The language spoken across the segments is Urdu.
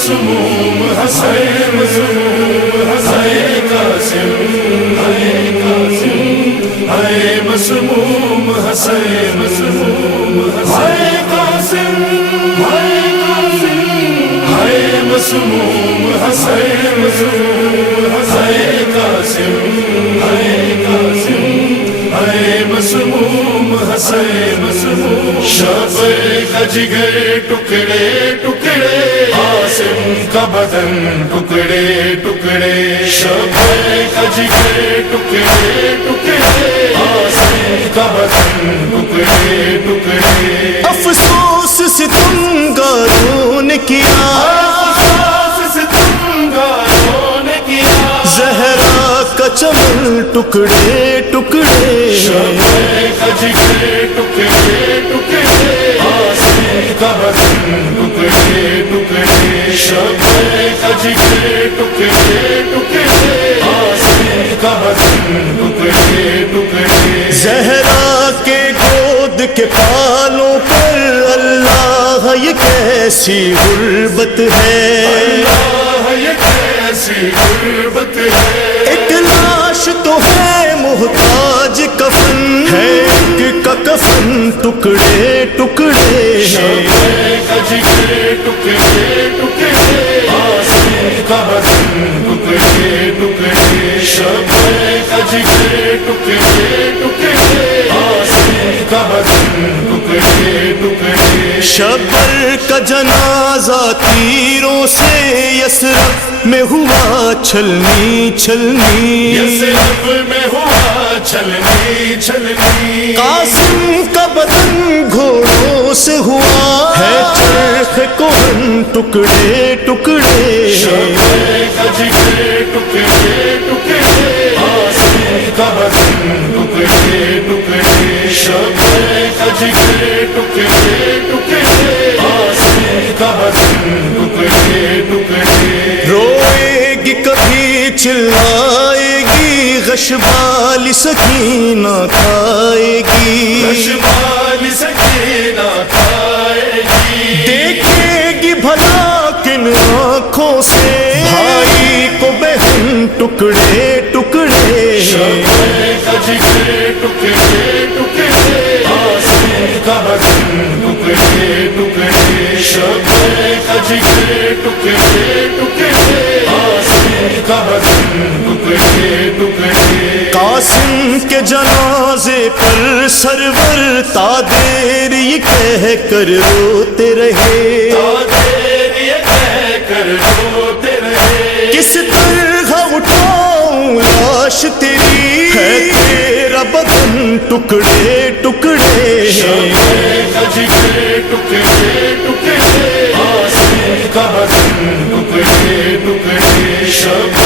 مسموم حسین قاسم ہائے مسموم حسین ہائے قاسم ہائے مسموم حسین ہائے قاسم ہائے مسموم حسین شب کا جگر ٹکڑے ٹکڑے قاسم کا بدن ٹکڑے ٹکڑے شب کا جگر ٹکڑے ٹکڑے قاسم کا بدن ٹکڑے ٹکڑے افسوس ستمگاروں نے کیا زہرا کا چمن ٹکڑے ٹکڑے شب کا جگر ٹکڑے ٹکڑے قاسم کا بدن ٹکڑے ٹکڑے شب کا جگر ٹکڑے ٹکڑے قاسم کا بدن ٹکڑے ٹکڑے زہرا کے گود کے پالوں پر اللہ یہ کیسی غربت ہے اللہ یہ کیسی غربت ہے ایک لاش تو ہے محتاج کفن ہے ایک کا کفن ٹکڑے ٹکڑے شب کا جگر ٹکڑے ٹکڑے قاسم کا بدن ٹکڑے ٹکڑے شب کا جگر ٹکڑے ٹکڑے قاسم کا بدن ٹکڑے ٹکڑے شبر کا جنازہ تیروں سے یثرب میں ہوا چھلنی چھلنی یثرب میں ہوا چھلنی چھلنی قاسم کا بدن گھوڑوں سے ہوا ہے چرخ کوہن ٹکڑے ٹکڑے شب کا جگر ٹکڑے ٹکڑے قاسم کا بدن ٹکڑے ٹکڑے شب کا جگر ٹکڑے ٹکڑے قاسم کا بدن ٹکڑے ٹکڑے روئے گی کبھی چلائے گی غش والی سکینہ کھائے گی رشمال سکینہ کھائے گی دیکھے گی بھلا کن آنکھوں سے بھائی کو بہن ٹکڑے ٹکڑے شب کا جگر ٹکڑے ٹکڑے قاسم کا بدن ٹکڑے ٹکڑے شب کا جگر ٹکڑے ٹکڑے قاسم کا بدن ٹکڑے ٹکڑے قاسم کے جنازے پر سرور تا دیر یہ کہہ کر روتے رہے دیر یہ کہہ کر روتے رہے کس طرح اٹھاؤں لاش تیری ہے تیرا بدن ٹکڑے ٹکڑے شب کا جگر ٹکڑے ٹکڑے قاسم کا بدن ٹکڑے ٹکڑے شب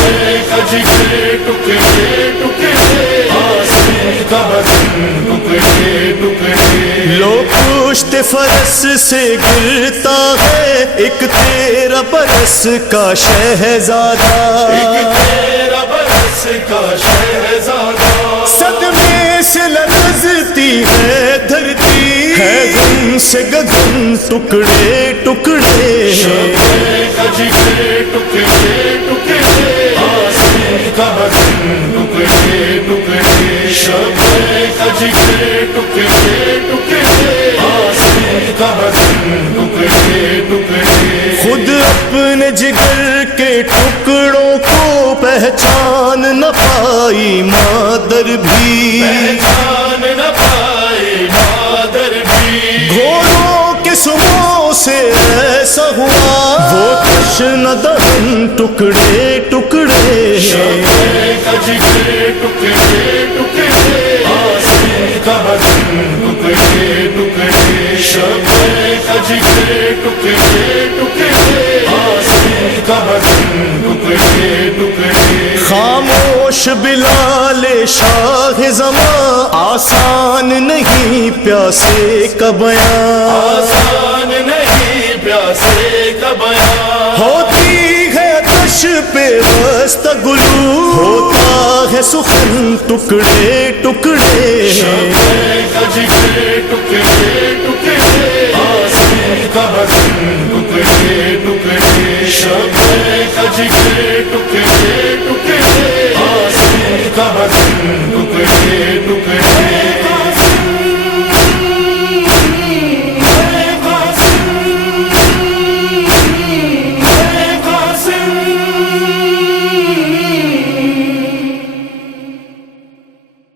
کا جگر ٹکڑے ٹکڑے قاسم کا بدن ٹکڑے ٹکڑے لو پشت فرس سے گرتا ہے ایک تیرا برس کا شہزادہ ایک تیرا برس کا شہزادہ صدمے سے لرزتی ہے دھرتی ہے غم سے گگن ٹکڑے ٹکڑے شب کا جگر ٹکڑے ٹکڑے قاسم کا بدن ٹکڑے ٹکڑے شب کا جگر ٹکڑے ٹکڑے قاسم کا بدن ٹکڑے ٹکڑے خود اپنے جگر کے ٹکڑوں کو پہچان نہ پائی مادر بھی پہچان نہ پائے مادر بھی گھوڑوں کے سموں سے ایسا ہوا وہ تشنہ دہن ٹکڑے ٹکڑے شب کا جگر ٹکڑے ٹکڑے قاسم کا بدن ٹکڑے ٹکڑے شب کا جگر ٹکڑے ٹکڑے قاسم کا بدن ٹکڑے ٹکڑے خاموش بلال شاہ زماں آسان نہیں پیاسے کا بیان آسان نہیں پیاسے کا بیان ہوتی ہے آتش پہ بستہ گلو ہوتا ہے سخن ٹکڑے ٹکڑے شب کا جگر ٹکڑے ٹکڑے قاسم کا بدن ٹکڑے ٹکڑے شب کا جگر